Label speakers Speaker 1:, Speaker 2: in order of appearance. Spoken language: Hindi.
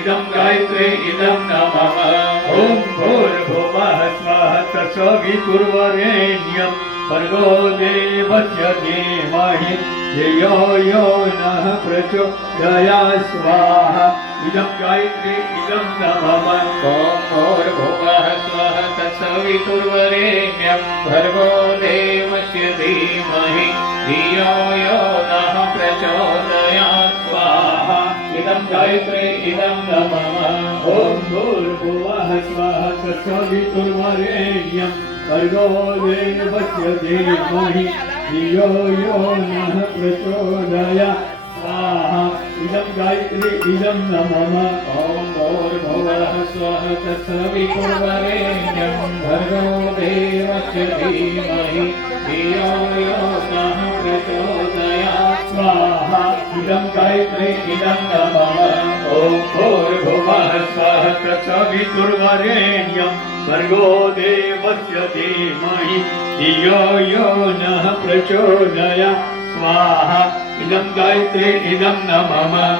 Speaker 1: इदं गायत्रे इदं न मम ॐ भूर्भुवः स्वः तत्सवितुर्वरेण्यं भर्गो देवस्य धीमहि। धियो यो नः प्रचोदया स्वाहा। इदं गायत्रे इदं न मम
Speaker 2: ॐ भूर्भुवः स्वः तत्सवितुर्वरेण्यं भर्गो देवस्य धीमहि। धियो यो गायत्रे इदं न मम
Speaker 1: ॐ भूर्भुवः स्वः तत्सवितुर्वरेण्यं भर्गो धियो यो नः प्रचोदया। स्वाहा। गायत्री, इदं न मम
Speaker 2: ॐ भूर्भुवः स्वः तत्सवितुर्वरेण्यं भर्गो देवस्य धीमहि धियो यो
Speaker 1: स्वाहा। इदं गायत्री, इदं न मम ॐ भूर्भुवः स्वः तत्सवितुर्वरेण्यं भर्गो देवस्य धीमहि। धियो यो नः प्रचोदया स्वाहा। इदं गायत्री, इदं न मम